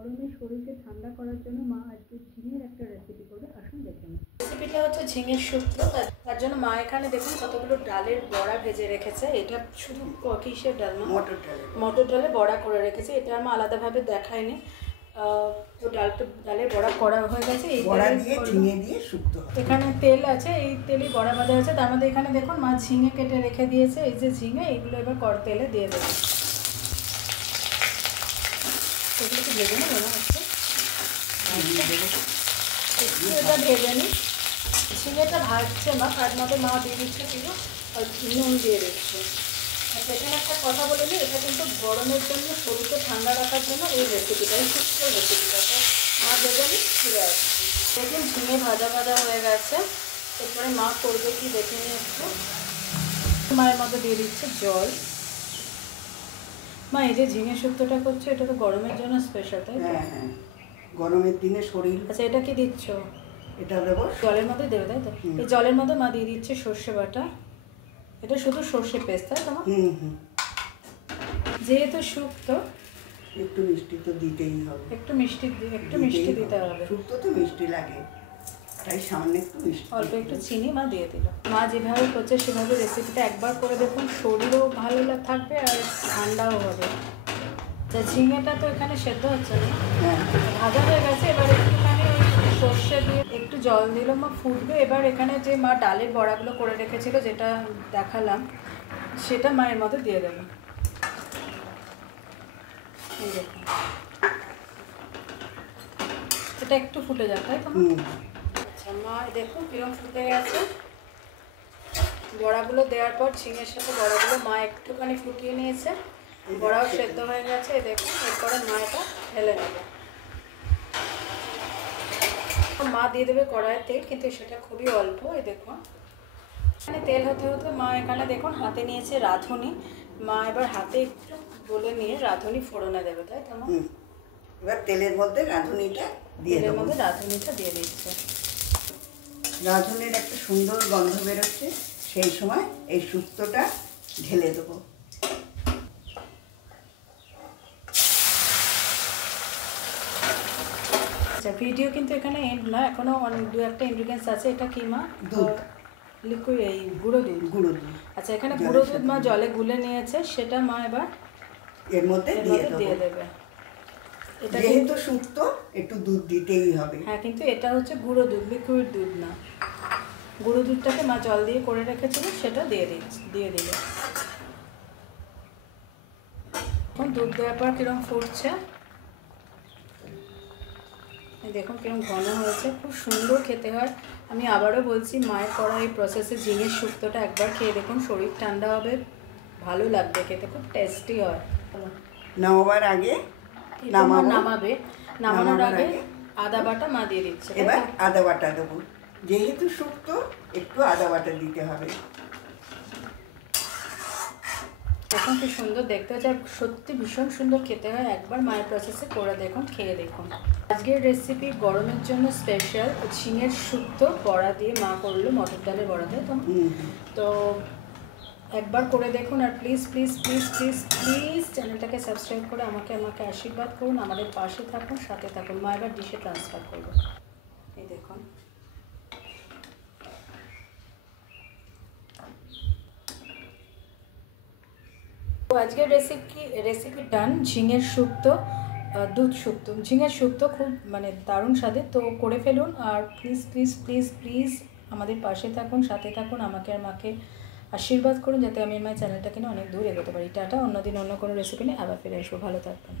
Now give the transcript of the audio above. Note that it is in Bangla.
গরমে শরীরকে ঠান্ডা করার জন্য মা আজকে ঝিঙের একটা রেসিপি করবে, আসুন দেখে নিন। রেসিপিটা হচ্ছে ঝিঙের শুক্তো। তার জন্য মা এখানে দেখুন কতগুলো ডালের বড়া ভেজে রেখেছে। এটা শুধু কিসের ডাল? মটর ডালের বড়া করে রেখেছে। এটা আমার আলাদাভাবে দেখায়নি। তো ডালের বড়া করা হয়ে গেছে। এই বড়া দিয়ে ঝিঙে দিয়ে শুক্তো। এখানে তেল আছে, এই তেলেই বড়া ভাজা হয়েছে। তার মধ্যে এখানে দেখুন মা ঝিঙে কেটে রেখে দিয়েছে। এই যে ঝিঙে, এইগুলো এবার তেলে দিয়ে দেবে। এগুলো তো ভেজে নেবে না আজকে, একটু এটা ভেজে নিই। ঝিঙেটা ভাজছে মা, তার মধ্যে মা দিয়ে দিচ্ছে কিন্তু নুন দিয়ে দিচ্ছে। আচ্ছা, এখানে একটা কথা বলে নিই, এটা কিন্তু গরমের জন্য, শরীরকে ঠান্ডা রাখার জন্য এই রেসিপিটা, এই শুক্তো রেসিপিটাতে মা ভেজে নিই, ফিরে আসছে। দেখুন ঝিঙে ভাজা ভাজা হয়ে গেছে। এরপরে মা করবে কি দেখে নিই একটু। মায়ের মধ্যে দিয়ে দিচ্ছে জল। মা এই যে ঝিঙে শুক্তোটা করছে, এটা তো গরমের জন্য স্পেশাল, তাই? হ্যাঁ হ্যাঁ, গরমের দিনে শরীর। আচ্ছা, এটা কি দিচ্ছ? এটা দেবো জলের মধ্যে দেবে, তাই তো? এই জলের মধ্যে মা দিয়ে দিচ্ছে সর্ষে বাটা। এটা শুধু সর্ষে পেস্ট, তাই তো? যেহেতু শুক্তো, একটু মিষ্টি তো দিতেই হবে। একটু মিষ্টি দিতে হবে। শুক্তো তো মিষ্টি লাগে, তাই সামনে একটু মিষ্টি, অল্প একটু চিনি মা দিয়ে দিল। মা যেভাবে করছে সেভাবে রেসিপিটা একবার করে দেখুন, শরীরও ভালো থাকবে আর ঠান্ডাও হবে। যা ঝিঙেটা তো এখানে সেদ্ধ হচ্ছে না, ভাজা হয়ে গেছে। এবার একটুখানি সর্ষে দিয়ে একটু জল দিল, মা ফুটবে। এবার এখানে যে মা ডালের বড়াগুলো করে রেখেছিল, যেটা দেখালাম, সেটা মায়ের মধ্যে দিয়ে দেবে। এই দেখুন, এটা একটু ফুটে যাবে, তাই তো? আচ্ছা মা দেখুন কিরকম ফুটে গেছে। বড়াগুলো দেওয়ার পর ঝিঙের সাথে বড়াগুলো মা একটুখানি ফুটিয়ে নিয়েছে, বড়াও সেদ্ধ হয়ে গেছে। দেখুন এরপরে মা এটা ঢেলে নেবে। মা দিয়ে দেবে কড়াইয়ের তেল, কিন্তু সেটা খুবই অল্প। এই দেখুন এখানে তেল হতে হতে মা এখানে দেখুন হাতে নিয়েছে রাঁধুনি। মা এবার হাতে একটু বলে নিয়ে রাঁধুনি ফোড়নে দেবে, তাই তো? এবার তেলের মধ্যে রাঁধুনিটা দিয়ে দিচ্ছে। রাঁধুনির একটা সুন্দর গন্ধ বেরোচ্ছে, সেই সময় এই শুক্তোটা ঢেলে দেবো। আচ্ছা, ভিডিও কিন্তু এখানে এন্ড না, এখনো দু একটা ইনগ্রিডিয়েন্টস আছে। এটা কি মা? দুধ, লিকুইড, এই গুঁড়ো দুধ। আচ্ছা, এখানে গুঁড়ো দুধ মা জলে গুলে নিয়েছে, সেটা মা এবার এর মধ্যে দিয়ে দেবে। এটা যেহেতু শুক্তো একটু দুধ দিতেই হবে। হ্যাঁ, কিন্তু এটা হচ্ছে গুঁড়ো দুধ, লিকুইড দুধ না। গুঁড়ো দুধটাকে মা জল দিয়ে করে রেখেছিল, সেটা দিয়ে দিল। এখন দুধ দেওয়ার পর কিরকম ফুটছে, দেখুন কিরকম ঘন হয়েছে, খুব সুন্দর খেতে হয়। আমি আবারও বলছি, মায়ের করা এই প্রসেসে ঝিঙের শুক্তোটা একবার খেয়ে দেখুন, শরীর ঠান্ডা হবে, ভালো লাগবে খেতে, খুব টেস্টি হয়। নামাবার আগে নামানোর আগে আদা বাটা মা দিয়ে দিচ্ছে। এবার আদা বাটা দেবো, যেহেতু শুক্তো একটু আদা বাটা দিতে হবে। দেখুন কি সুন্দর দেখতে হচ্ছে, সত্যি ভীষণ সুন্দর খেতে হয়। একবার মায়ের প্রসেসে করে দেখুন, খেয়ে দেখুন। আজকের রেসিপি গরমের জন্য স্পেশাল ঝিঙের শুক্তো বড়া দিয়ে মা করলো, মটর ডালের বড়া দিয়ে। তো একবার করে দেখুন, আর please please please please please চ্যানেলটাকে সাবস্ক্রাইব করে আমাকে আশীর্বাদ করুন, আমাদের পাশে থাকুন, সাথে থাকুন। মা এবার ডিশে ট্রান্সফার করবো। এই দেখুন, তো আজকের রেসিপি ডান। ঝিঙের শুক্তো, দুধ শুক্তো, ঝিঙের শুক্তো খুব দারুণ স্বাদের। তো করে ফেলুন, আর প্লিজ প্লিজ প্লিজ প্লিজ আমাদের পাশে থাকুন, সাথে থাকুন, আমাকে আর মাকে আশীর্বাদ করুন, যাতে আমি আমার চ্যানেলটাকে নিয়ে অনেক দূর এগোতে পারি। টাটা, অন্যদিন অন্য কোনো রেসিপি নিয়ে আবার ফিরে আসবো। ভালো থাকবেন।